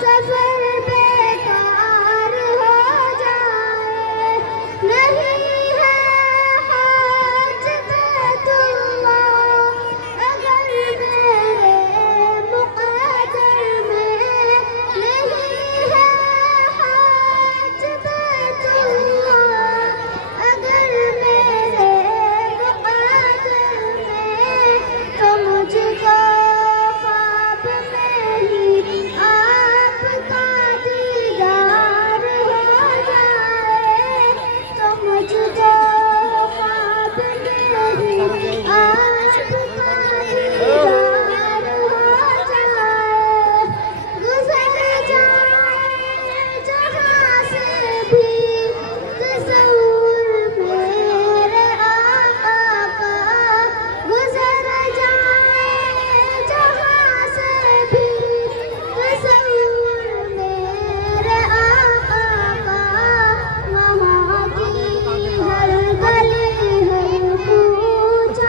سفر بیکار ہو جائے، نہیں ہے حج بیت اللہ اگر میرے مقدر میں، نہیں ہے حج بیت اللہ اگر میرے مقدر میں، تو مجھ کو خواب میں ہی آپ کا دیدار ہو جائے، تو مجھ کو خواب میں ہی آپ کا دیدار ہو جائے، گزر جائے جہاں سے بھی تصور میرے آقا کا، گزر جائے جہاں سے بھی تصور میرے آقا کا، وہاں کی ہر گلی ہر کوچہ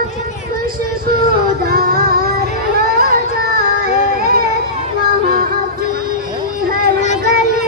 خوشبودار ہو جائے، وہاں کی ہر گلی